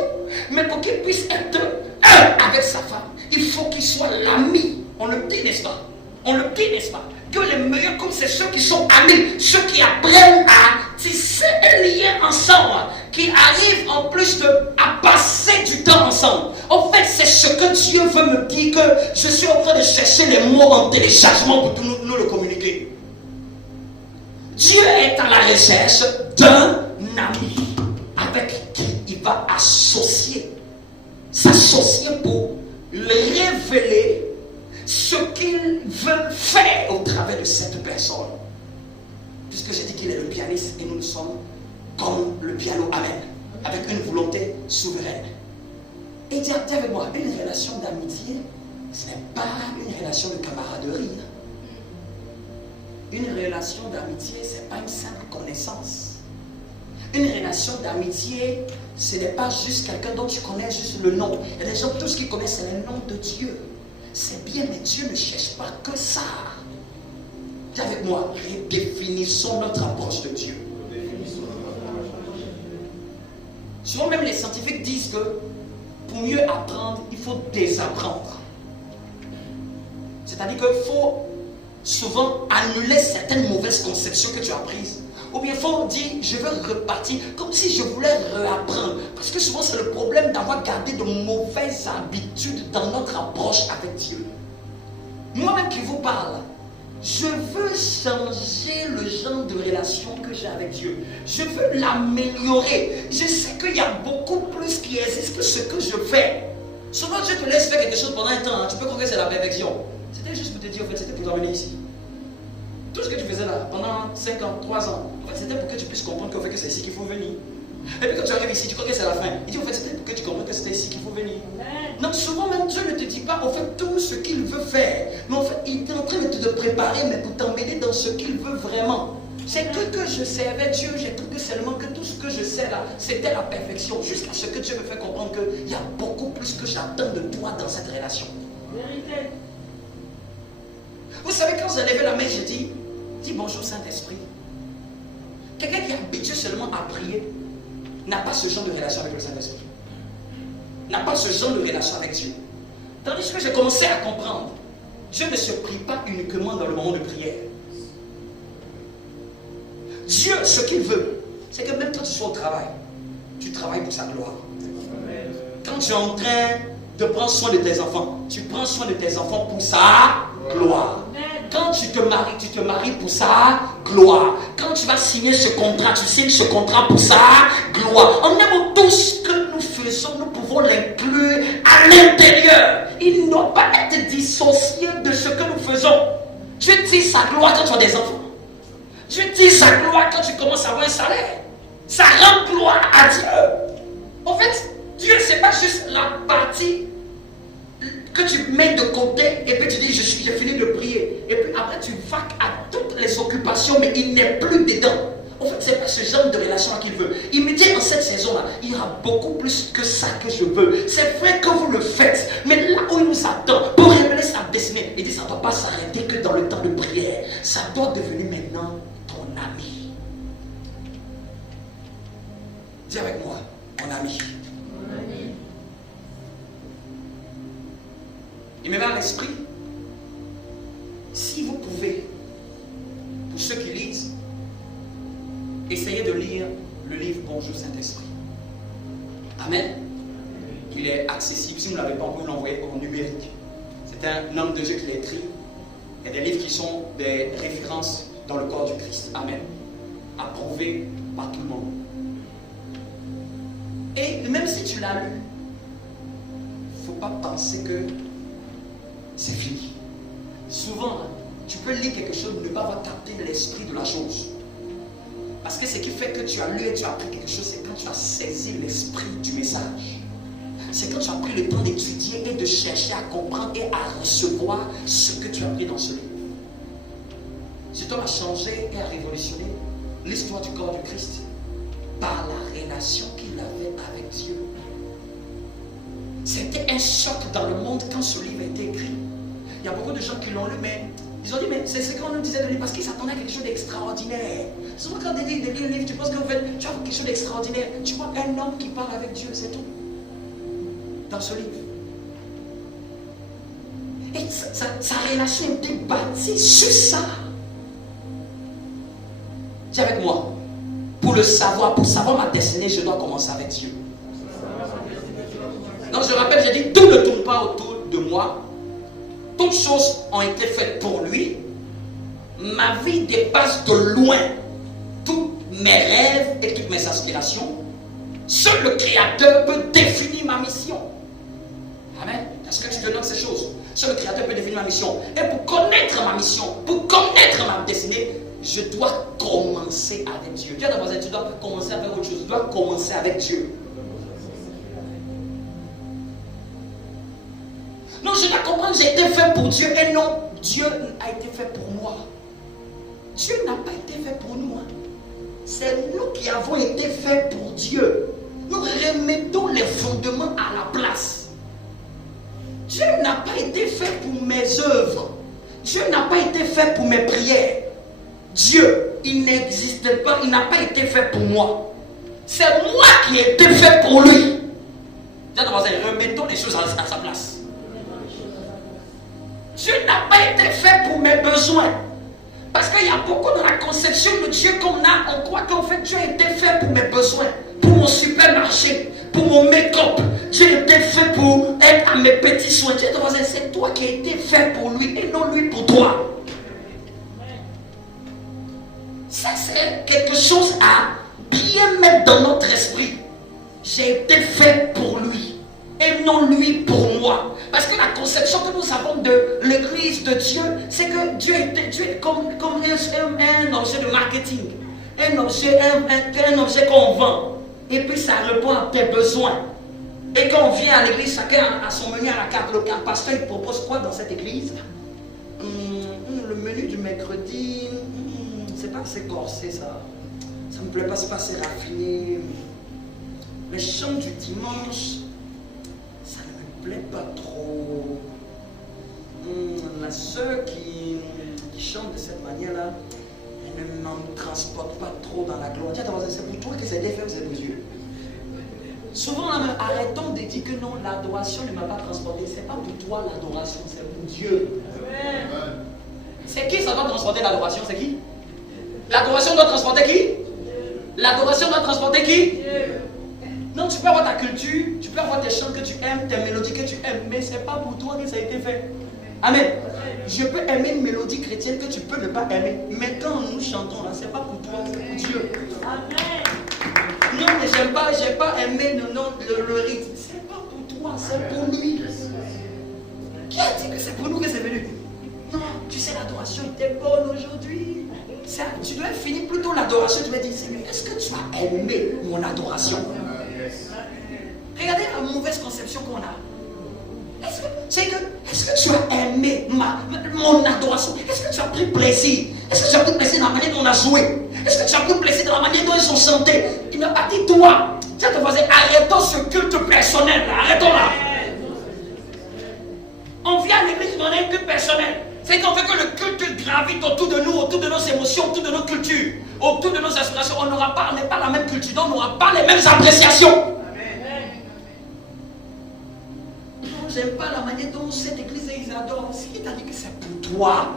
mais pour qu'il puisse être un avec sa femme, il faut qu'il soit l'ami. On le dit, n'est-ce pas? On le dit, n'est-ce pas? Que les meilleurs coups, c'est ceux qui sont amis, ceux qui apprennent à tisser un lien ensemble, qui arrivent en plus à passer du temps ensemble. En fait, c'est ce que Dieu veut me dire, que je suis en train de chercher les mots en téléchargement pour nous le communiquer. Dieu est à la recherche d'un ami avec qui il va s'associer pour le révéler ce qu'il veut faire au travers de cette personne. Puisque j'ai dit qu'il est le pianiste et nous sommes comme le piano, amen, avec une volonté souveraine. Et dis avec moi, une relation d'amitié, ce n'est pas une relation de camaraderie. Une relation d'amitié, ce n'est pas une simple connaissance. Une relation d'amitié, ce n'est pas juste quelqu'un dont tu connais juste le nom. Il y a des gens, tout ce qu'ils connaissent, c'est le nom de Dieu. C'est bien, mais Dieu ne cherche pas que ça. Dis avec moi, redéfinissons notre approche de Dieu. Souvent même les scientifiques disent que pour mieux apprendre, il faut désapprendre. C'est-à-dire qu'il faut souvent annuler certaines mauvaises conceptions que tu as prises. Ou bien il faut dire, je veux repartir comme si je voulais réapprendre. Parce que souvent c'est le problème d'avoir gardé de mauvaises habitudes dans notre approche avec Dieu. Moi-même qui vous parle, je veux changer le genre de relation que j'ai avec Dieu. Je veux l'améliorer. Je sais qu'il y a beaucoup plus qui existe que ce que je fais. Souvent Dieu te laisse faire quelque chose pendant un temps. Hein. Tu peux croire que c'est la perfection. C'était juste pour te dire, en fait, c'était pour t'emmener ici. Tout ce que tu faisais là, pendant 5 ans, 3 ans, en fait, c'était pour que tu puisses comprendre qu'en fait, que c'est ici qu'il faut venir. Et puis quand tu arrives ici, tu crois que c'est la fin. Il dit, en fait, c'était pour que tu comprennes que c'était ici qu'il faut venir. Donc souvent même Dieu ne te dit pas, en fait, tout ce qu'il veut faire. Mais en fait, il est en train de te préparer, mais pour t'emmener dans ce qu'il veut vraiment. C'est que je servais Dieu, j'ai cru que seulement que tout ce que je sais là, c'était la perfection. Jusqu'à ce que Dieu me fait comprendre qu'il y a beaucoup plus que j'attends de toi dans cette relation. Vérité. Vous savez, quand j'ai levé la main, j'ai dit, dis bonjour Saint-Esprit. Quelqu'un qui est habitué seulement à prier n'a pas ce genre de relation avec le Saint-Esprit. N'a pas ce genre de relation avec Dieu. Tandis que j'ai commencé à comprendre, Dieu ne se prie pas uniquement dans le moment de prière. Dieu, ce qu'il veut, c'est que même quand tu sois au travail, tu travailles pour sa gloire. Quand tu es en train de prendre soin de tes enfants, tu prends soin de tes enfants pour sa gloire. Quand tu te maries pour sa gloire. Quand tu vas signer ce contrat, tu signes ce contrat pour sa gloire. En aimant tout ce que nous faisons, nous pouvons l'inclure à l'intérieur. Il ne doit pas être dissocié de ce que nous faisons. Dieu dit sa gloire quand tu as des enfants. Dieu dit sa gloire quand tu commences à avoir un salaire. Ça rend gloire à Dieu. En fait, Dieu, ce n'est pas juste la partie que tu mets de côté et puis tu dis j'ai fini de prier. Et puis après tu vaques à toutes les occupations, mais il n'est plus dedans. En fait, ce n'est pas ce genre de relation qu'il veut. Il me dit en cette saison-là, il y aura beaucoup plus que ça que je veux. C'est vrai que vous le faites, mais là où il nous attend pour révéler sa destinée, il dit ça ne doit pas s'arrêter que dans le temps de prière. Ça doit devenir maintenant ton ami. Dis avec moi, mon ami. Il me met à l'esprit, si vous pouvez, pour ceux qui lisent, essayez de lire le livre Bonjour Saint-Esprit. Amen. Il est accessible. Si vous ne l'avez pas, on peut l'envoyer en numérique. C'est un homme de Dieu qui l'a écrit. Il y a des livres qui sont des références dans le corps du Christ. Amen. Approuvés par tout le monde. Et même si tu l'as lu, il ne faut pas penser que c'est fini. Souvent, tu peux lire quelque chose, ne pas avoir capté l'esprit de la chose. Parce que ce qui fait que tu as lu et tu as appris quelque chose, c'est quand tu as saisi l'esprit du message. C'est quand tu as pris le temps d'étudier et de chercher à comprendre et à recevoir ce que tu as appris dans ce livre. Cet homme a changé et a révolutionné l'histoire du corps du Christ par la relation qu'il avait avec Dieu. C'était un choc dans le monde quand ce livre a été écrit. Il y a beaucoup de gens qui l'ont lu, mais ils ont dit, mais c'est ce qu'on nous disait de lire parce qu'ils s'attendaient à quelque chose d'extraordinaire. Souvent quand tu lis un livre, tu penses qu'en fait, tu as quelque chose d'extraordinaire. Tu vois un homme qui parle avec Dieu, c'est tout. Dans ce livre. Et sa relation était bâtie sur ça. Dis avec moi. Pour savoir ma destinée, je dois commencer avec Dieu. Donc je rappelle, j'ai dit, tout ne tourne pas autour de moi. Toutes choses ont été faites pour lui. Ma vie dépasse de loin tous mes rêves et toutes mes aspirations. Seul le Créateur peut définir ma mission. Amen. Est-ce que tu te donnes ces choses? Seul le Créateur peut définir ma mission. Et pour connaître ma mission, pour connaître ma destinée, je dois commencer avec Dieu. Dieu d'abord, tu dois commencer avec autre chose. Tu dois commencer avec Dieu. Non, je dois comprendre, j'ai été fait pour Dieu et non, Dieu a été fait pour moi. Dieu n'a pas été fait pour nous. C'est nous qui avons été faits pour Dieu. Nous remettons les fondements à la place. Dieu n'a pas été fait pour mes œuvres. Dieu n'a pas été fait pour mes prières. Dieu, il n'existe pas, il n'a pas été fait pour moi. C'est moi qui ai été fait pour lui. Remettons les choses à sa place. Dieu n'a pas été fait pour mes besoins. Parce qu'il y a beaucoup dans la conception de Dieu qu'on a, on croit qu'en fait Dieu a été fait pour mes besoins, pour mon supermarché, pour mon make-up. Dieu a été fait pour être à mes petits soins. Dieu, c'est toi qui as été fait pour lui et non lui pour toi. Ça c'est quelque chose à bien mettre dans notre esprit. J'ai été fait pour lui et non lui pour moi. Parce que la conception que nous avons de l'église de Dieu, c'est que Dieu est comme un objet de marketing. Un objet qu'on vend. Et puis ça répond à tes besoins. Et quand on vient à l'église, chacun a son menu à la carte. Le pasteur il propose quoi dans cette église? Le menu du mercredi, c'est pas assez corsé ça. Ça me plaît pas, c'est pas assez raffiné. Les chants du dimanche, ça ne me plaît pas trop. La soeur qui chante de cette manière-là, elle ne m'en transporte pas trop dans la gloire. C'est pour toi que c'est fait, c'est pour Dieu. Souvent, arrêtons de dire que non, l'adoration ne m'a pas transporté. C'est pas pour toi l'adoration, c'est pour Dieu. C'est qui ça doit transporter l'adoration? C'est qui? L'adoration doit transporter qui? L'adoration doit transporter qui? Non, tu peux avoir ta culture, tu peux avoir tes chants que tu aimes, tes mélodies que tu aimes, mais c'est pas pour toi que ça a été fait. Amen. Je peux aimer une mélodie chrétienne que tu peux ne pas aimer, mais quand nous chantons là, c'est pas pour toi, c'est pour Dieu. Amen. Non, mais j'ai pas aimé le rythme. C'est pas pour toi, c'est pour lui. Qui a dit que c'est pour nous que c'est venu? Non, tu sais, l'adoration était bonne aujourd'hui. Tu dois finir plutôt l'adoration. Tu vas dire, Seigneur, est-ce que tu as aimé mon adoration? Regardez la mauvaise conception qu'on a. Est-ce que tu as aimé mon adoration? Est-ce que tu as pris plaisir? Est-ce que tu as pris plaisir dans la manière dont on a joué? Est-ce que tu as pris plaisir dans la manière dont ils ont chanté? Il n'a pas dit toi. Tiens, ton voisin, arrêtons ce culte personnel. Arrêtons là. On vient à l'église dans un culte personnel. C'est qu'on veut que le culte gravite autour de nous, autour de nos émotions, autour de nos cultures, autour de nos aspirations. On n'est pas la même culture, donc on n'aura pas les mêmes appréciations. J'aime pas la manière dont cette église ils adorent. Qui t'a dit que c'est pour toi?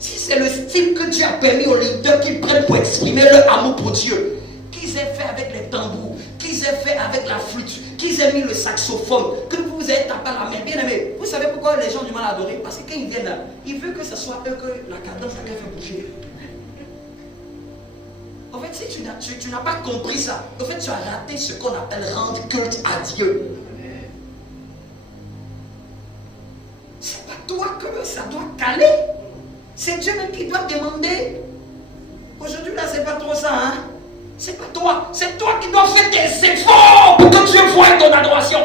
Si c'est le style que Dieu a permis aux leaders qu'ils prennent pour exprimer leur amour pour Dieu, qu'ils aient fait avec les tambours, qu'ils aient fait avec la flûte, qu'ils aient mis le saxophone, que vous avez tapé à la main. Bien aimé, vous savez pourquoi les gens ont du mal à adorer? Parce que quand ils viennent là, ils veulent que ce soit eux que la cadence a fait bouger. En fait, si tu n'as pas compris ça, en fait, tu as raté ce qu'on appelle rendre culte à Dieu. C'est pas toi que ça doit caler. C'est Dieu même qui doit demander. Aujourd'hui, là, c'est pas trop ça, hein? C'est pas toi. C'est toi qui dois faire tes efforts pour que Dieu voie ton adoration.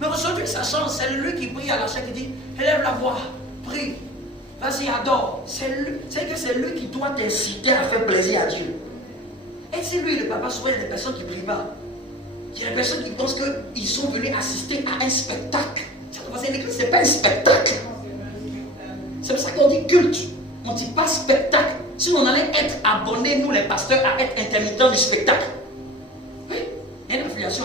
Mais aujourd'hui, ça change. C'est lui qui prie à la chaîne qui dit, élève la voix, prie. Vas-y, adore. C'est que c'est lui qui doit t'inciter à faire plaisir à Dieu. Et si lui, le papa, souvent, il y a des personnes qui ne prient pas. Il y a des personnes qui pensent qu'ils sont venus assister à un spectacle. Parce que l'église, ce n'est pas un spectacle. C'est pour ça qu'on dit culte. On ne dit pas spectacle. Si on allait être abonnés, nous les pasteurs, à être intermittents du spectacle. Oui, il y a une affiliation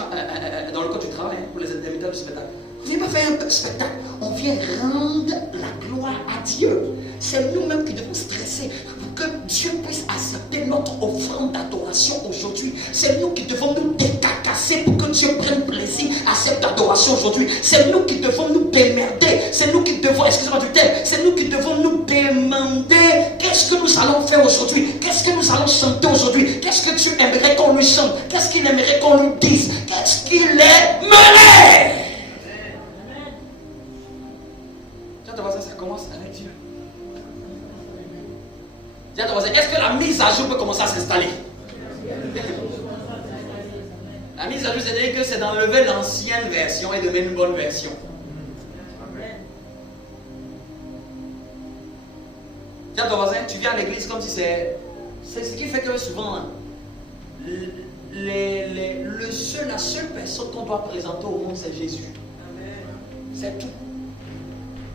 dans le code du travail pour les intermittents du spectacle. On ne vient pas faire un spectacle, on vient rendre la gloire à Dieu. C'est nous-mêmes qui devons stresser pour que Dieu puisse accepter notre offrande d'adoration aujourd'hui. C'est nous qui devons nous décacasser pour que Dieu prenne plaisir à cette adoration aujourd'hui. C'est nous qui devons nous démerder. C'est nous qui devons, excusez-moi du terme, c'est nous qui devons nous demander qu'est-ce que nous allons faire aujourd'hui, qu'est-ce que nous allons chanter aujourd'hui, qu'est-ce que Dieu aimerait qu'on lui chante, qu'est-ce qu'il aimerait qu'on lui dise, qu'est-ce qu'il aimerait. Ça commence avec Dieu. Est-ce que la mise à jour peut commencer à s'installer? La mise à jour, c'est-à-dire que c'est d'enlever l'ancienne version et de mettre une bonne version. Dis à ton voisin, tu viens à l'église comme si c'est ce qui fait que souvent, la seule personne qu'on doit présenter au monde, c'est Jésus. C'est tout.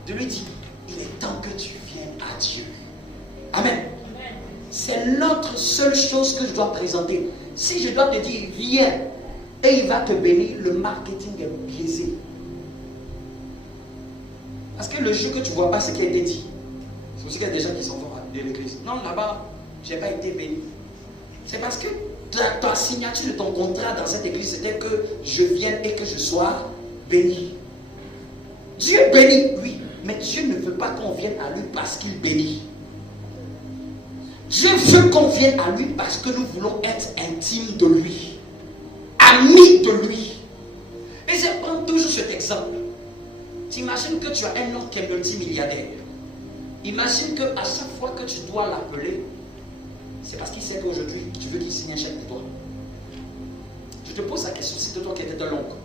De lui dire, il est temps que tu viennes à Dieu. Amen. C'est l'autre seule chose que je dois présenter. Si je dois te dire, viens, et il va te bénir, le marketing est biaisé. Parce que le jour que tu ne vois pas ce qui a été dit, c'est aussi qu'il y a des gens qui s'en vont de l'église. Non, là-bas, je n'ai pas été béni. C'est parce que ta signature de ton contrat dans cette église, c'était que je vienne et que je sois béni. Dieu bénit, oui. Mais Dieu ne veut pas qu'on vienne à lui parce qu'il bénit. Dieu veut qu'on vienne à lui parce que nous voulons être intimes de lui, amis de lui. Et je prends toujours cet exemple. T'imagines que tu as un oncle qui est multimilliardaire. Imagine qu'à chaque fois que tu dois l'appeler, c'est parce qu'il sait qu'aujourd'hui, tu veux qu'il signe un chèque pour toi. Je te pose la question, si c'est toi qui étais de l'oncle.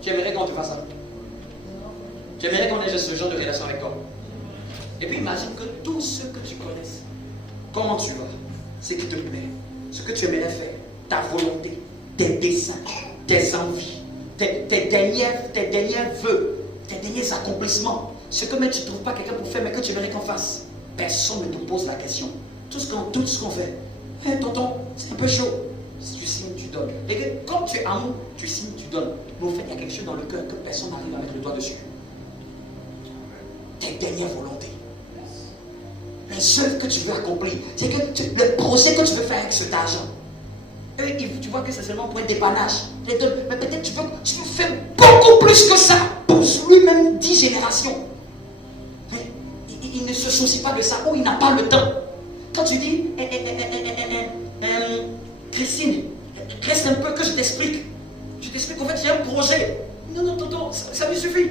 Tu aimerais qu'on te fasse ça? Tu aimerais qu'on ait ce genre de relation avec toi? Et puis imagine que tous ceux que tu connaisses, comment tu vas, ce qui te plaît, ce que tu aimerais faire, ta volonté, tes desseins, tes envies, tes derniers vœux, tes derniers accomplissements, ce que même tu ne trouves pas quelqu'un pour faire, mais que tu aimerais qu'on fasse, personne ne te pose la question. Tout ce qu'on fait, hey, tonton, c'est un peu chaud. Si tu signes, tu donnes. Et que quand tu es amour, tu signes, tu donnes. Mais au fait, il y a quelque chose dans le cœur que personne n'arrive à mettre le doigt dessus. Tes dernières volontés. Les œuvres que tu veux accomplir. C'est que le projet que tu veux faire avec cet argent. Et tu vois que c'est seulement pour un dépannage. Mais peut-être tu veux faire beaucoup plus que ça. Pour lui-même 10 générations. Mais il ne se soucie pas de ça. Ou il n'a pas le temps. Quand tu dis Christine, reste un peu que je t'explique. Je t'explique qu'en fait j'ai un projet. Non, tonton, ça me suffit.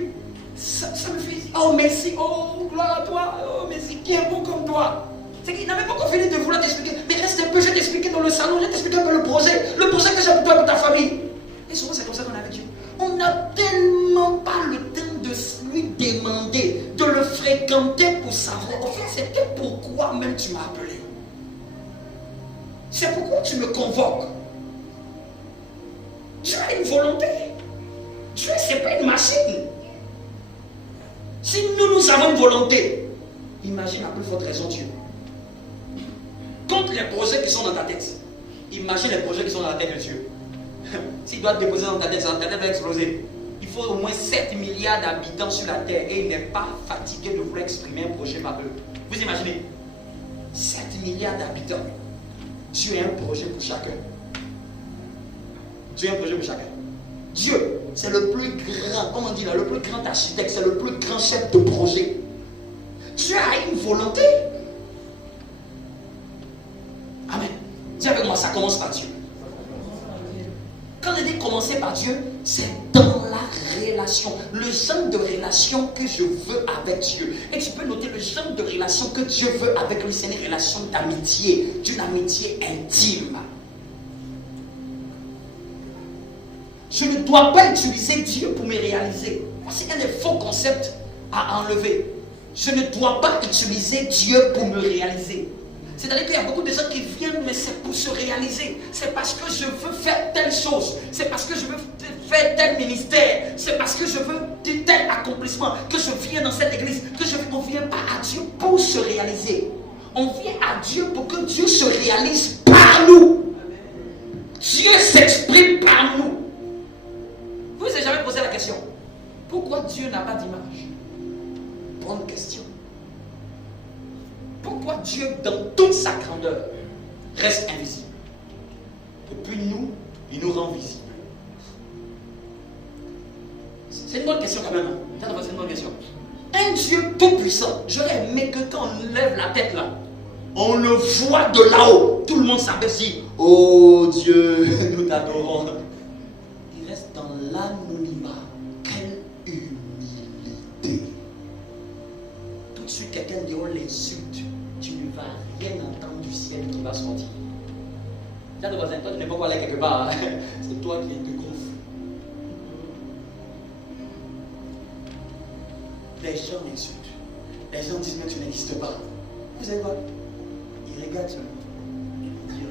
Ça me suffit. Oh merci, oh gloire à toi. Oh merci, qui est bon comme toi. C'est qu'il n'avait pas encore fini de vouloir t'expliquer. Mais reste un peu, je vais t'expliquer dans le salon, je vais t'expliquer un peu le projet que j'ai pour toi et pour ta famille. Et souvent c'est comme ça qu'on a avec Dieu. On n'a tellement pas le temps de lui demander, de le fréquenter pour savoir. En fait, c'était pourquoi même tu m'as appelé. C'est pourquoi tu me convoques. Dieu a une volonté. Dieu, ce n'est pas une machine. Si nous avons une volonté, imagine à plus forte raison Dieu. Contre les projets qui sont dans ta tête, imagine les projets qui sont dans la tête de Dieu. S'il doit te déposer dans ta tête va exploser. Il faut au moins 7 milliards d'habitants sur la terre et il n'est pas fatigué de vouloir exprimer un projet par eux. Vous imaginez? 7 milliards d'habitants. Dieu a un projet pour chacun. Dieu a un projet pour chacun. Dieu, c'est le plus grand, comment on dit là, le plus grand architecte, c'est le plus grand chef de projet. Dieu a une volonté. Amen. Dis avec moi, ça commence par Dieu. Quand je dis commencer par Dieu, c'est dans la relation. Le genre de relation que je veux avec Dieu. Et tu peux noter le genre de relation que Dieu veut avec lui, c'est une relation d'amitié, d'une amitié intime. Je ne dois pas utiliser Dieu pour me réaliser. C'est un des faux concepts à enlever. Je ne dois pas utiliser Dieu pour me réaliser. C'est-à-dire qu'il y a beaucoup de gens qui viennent, mais c'est pour se réaliser. C'est parce que je veux faire telle chose. C'est parce que je veux faire tel ministère. C'est parce que je veux tel accomplissement que je viens dans cette église. On ne vient pas à Dieu pour se réaliser. On vient à Dieu pour que Dieu se réalise par nous. Dieu s'exprime par nous. Vous vous avez jamais posé la question, pourquoi Dieu n'a pas d'image? Bonne question. Pourquoi Dieu, dans toute sa grandeur, reste invisible? Et puis nous, il nous rend visibles. C'est une bonne question quand même. C'est une bonne question. Un Dieu tout-puissant, j'aurais aimé que quand on lève la tête là, on le voit de là-haut. Tout le monde s'abaisse. Oh Dieu, nous t'adorons. Il reste dans l'anonymat. Quelle humilité. Tout de suite, quelqu'un dit, on l'insulte. Tu ne vas rien entendre du ciel qui va sortir. Tiens, ton voisin, toi, tu n'es pas aller quelque part. Hein? C'est toi qui te gonfles. Les gens m'insultent. Les gens disent, mais tu n'existes pas. Vous savez quoi? Ils regardent sur Dieu.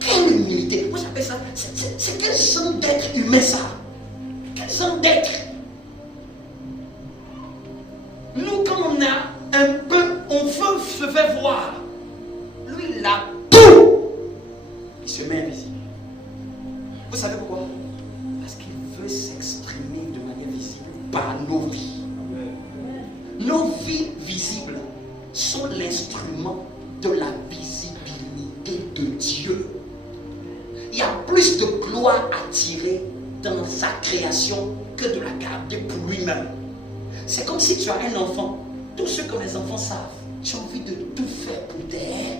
Quelle humilité. Moi, j'appelle ça. C'est quel genre d'être humain, ça? Quel genre d'être? Nous, quand on a un peu, on veut se faire voir. Lui, il a tout. Il se met invisible. Vous savez pourquoi? Parce qu'il veut s'exprimer de manière visible par nos vies. Nos vies visibles sont l'instrument de la visibilité de Dieu. Il y a plus de gloire à tirer dans sa création que de la garder pour lui-même. C'est comme si tu as un enfant. Tout ce que les enfants savent, tu as envie de tout faire pour tes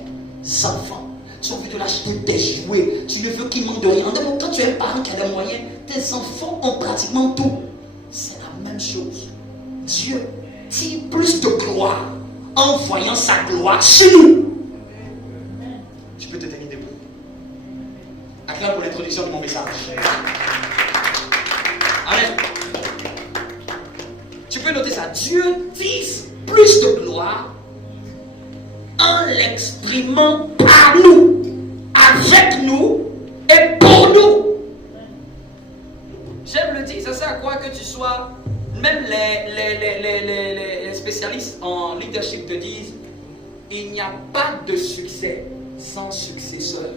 enfants. Tu as envie de l'acheter des jouets. Tu ne veux qu'il manque de rien. Donc, quand tu es un parent qui a des moyens, tes enfants ont pratiquement tout. C'est la même chose. Dieu tire plus de gloire en voyant sa gloire chez nous. Tu peux te tenir debout. Acclame pour l'introduction de mon message. Amen. Tu peux noter ça. Dieu tisse plus de gloire en l'exprimant par nous, avec nous et pour nous. J'aime le dire, ça sert à quoi que tu sois. Même les spécialistes en leadership te disent, il n'y a pas de succès sans successeur.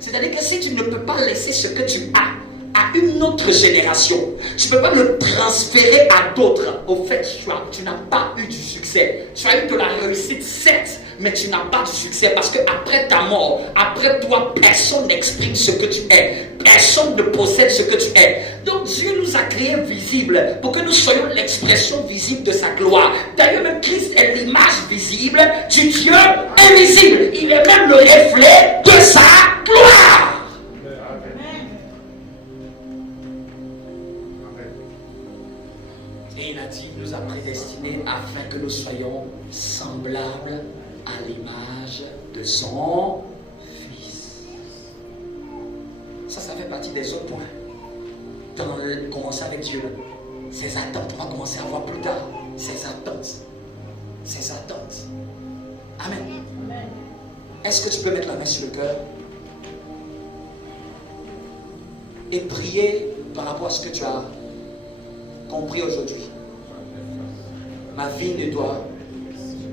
C'est-à-dire que si tu ne peux pas laisser ce que tu as à une autre génération, tu ne peux pas le transférer à d'autres. Au fait, tu n'as pas eu du succès. Tu as eu de la réussite, certes, mais tu n'as pas de succès parce qu'après ta mort, après toi, personne n'exprime ce que tu es. Personne ne possède ce que tu es. Donc Dieu nous a créés visibles pour que nous soyons l'expression visible de sa gloire. D'ailleurs, même Christ est l'image visible du Dieu invisible. Il est même le reflet de sa gloire. Et il a dit, il nous a prédestinés afin que nous soyons semblables à l'image de son Fils. Ça fait partie des autres points. Dans le commencer avec Dieu, ses attentes, on va commencer à voir plus tard. Ses attentes. Ses attentes. Amen. Amen. Est-ce que tu peux mettre la main sur le cœur et prier par rapport à ce que tu as compris aujourd'hui? Ma vie ne doit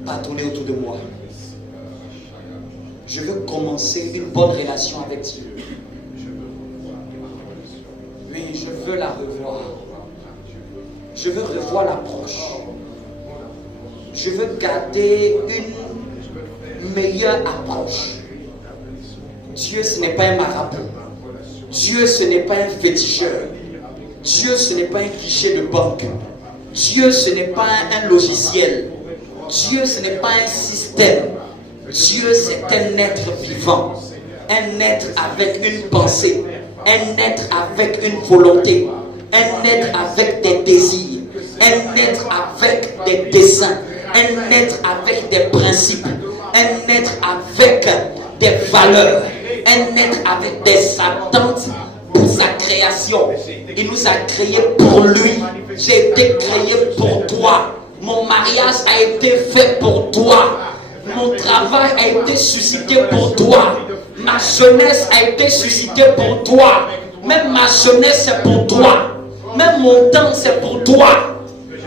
pas tourner autour de moi. Je veux commencer une bonne relation avec Dieu. Oui, je veux la revoir. Je veux revoir l'approche. Je veux garder meilleure approche. Dieu, ce n'est pas un marabout. Dieu, ce n'est pas un féticheur. Dieu, ce n'est pas un guichet de banque. Dieu, ce n'est pas un logiciel. Dieu, ce n'est pas un système. Dieu, c'est un être vivant. Un être avec une pensée. Un être avec une volonté. Un être avec des désirs. Un être avec des desseins. Un être avec des principes. Un être avec des valeurs. Un être avec des attentes pour sa création. Il nous a créés pour lui. J'ai été créé pour toi. Mon mariage a été fait pour toi. Mon travail a été suscité pour toi. Ma jeunesse a été suscitée pour toi. Même ma jeunesse c'est pour toi. Même mon temps c'est pour toi.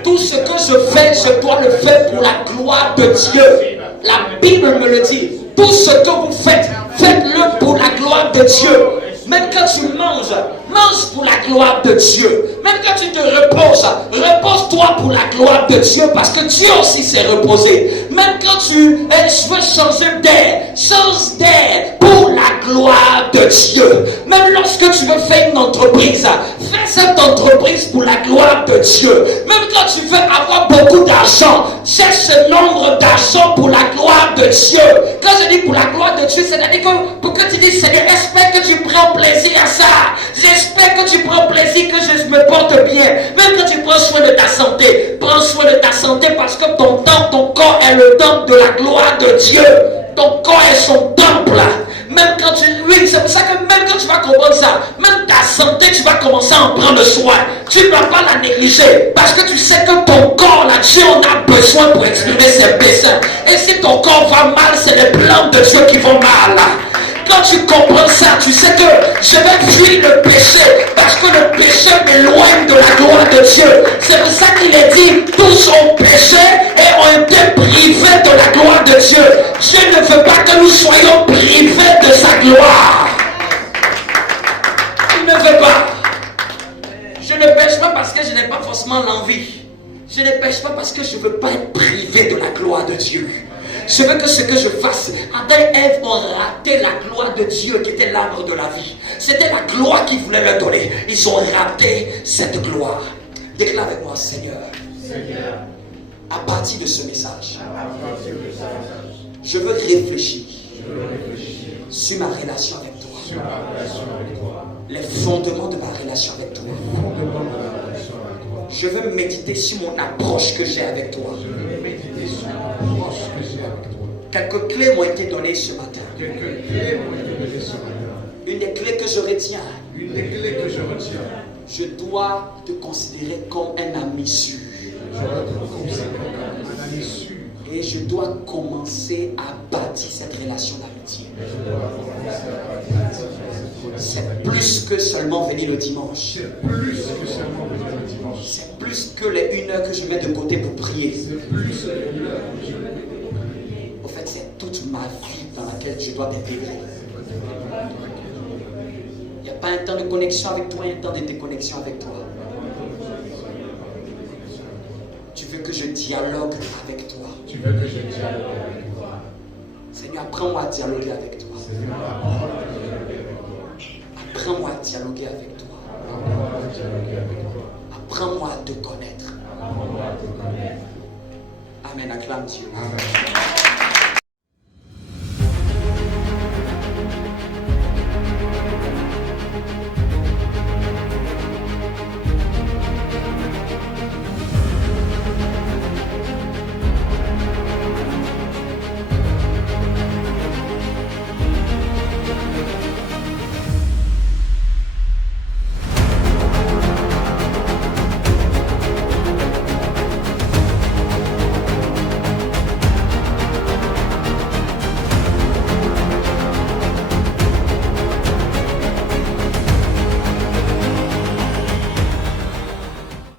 Tout ce que je fais, je dois le faire pour la gloire de Dieu. La Bible me le dit. Tout ce que vous faites, faites-le pour la gloire de Dieu. Même quand tu manges, mange pour la gloire de Dieu. Même quand tu te reposes, repose-toi pour la gloire de Dieu, parce que Dieu aussi s'est reposé. Même quand tu veux changer d'air, change d'air pour la gloire de Dieu. Même lorsque tu veux faire une entreprise, fais cette entreprise pour la gloire de Dieu. Même quand tu veux avoir beaucoup d'argent, cherche ce nombre d'argent pour la gloire de Dieu. Quand je dis pour la gloire de Dieu, c'est-à-dire que pour que tu dis, Seigneur, j'espère que tu prends plaisir à ça. J'espère que tu prends plaisir, que je me porte bien. Même quand tu prends soin de ta santé, prends soin de ta santé, parce que ton temple, ton corps est le temple de la gloire de Dieu. Ton corps est son temple. Même quand oui, c'est pour ça que même quand tu vas comprendre ça, même ta santé, tu vas commencer à en prendre soin. Tu ne vas pas la négliger, parce que tu sais que ton corps, là, Dieu en a besoin pour exprimer ses péchés. Et si ton corps va mal, c'est les plans de Dieu qui vont mal. Quand tu comprends ça, tu sais que je vais fuir le péché, parce que le péché m'éloigne de la gloire de Dieu. C'est pour ça qu'il est dit, tous ont péché et ont été privés de la gloire de Dieu. Dieu ne veut pas que nous soyons privés de sa gloire. Il ne veut pas. Je ne pêche pas parce que je n'ai pas forcément l'envie. Je ne pêche pas parce que je ne veux pas être privé de la gloire de Dieu. Je veux que ce que je fasse. Adam et Ève ont raté la gloire de Dieu qui était l'arbre de la vie. C'était la gloire qu'il voulait leur donner. Ils ont raté cette gloire. Déclare avec moi, Seigneur, à partir de ce message, je veux réfléchir sur ma relation avec toi. Les fondements de ma relation avec toi. Je veux méditer sur mon approche que j'ai avec toi. Quelques clés m'ont été données ce matin. Une des clés que je retiens. Je dois te considérer comme un ami sûr. Et je dois commencer à bâtir cette relation d'amitié. C'est plus que seulement venir le dimanche. C'est plus que les 1 heure que je mets de côté pour prier. En fait, c'est toute ma vie dans laquelle je dois t'intégrer. Il n'y a pas un temps de connexion avec toi, un temps de déconnexion avec toi. Tu veux que je dialogue avec toi. Seigneur, apprends-moi à dialoguer avec toi. Apprends-moi à dialoguer avec toi. Apprends-moi à te connaître. Amen. Acclame Dieu. Amen.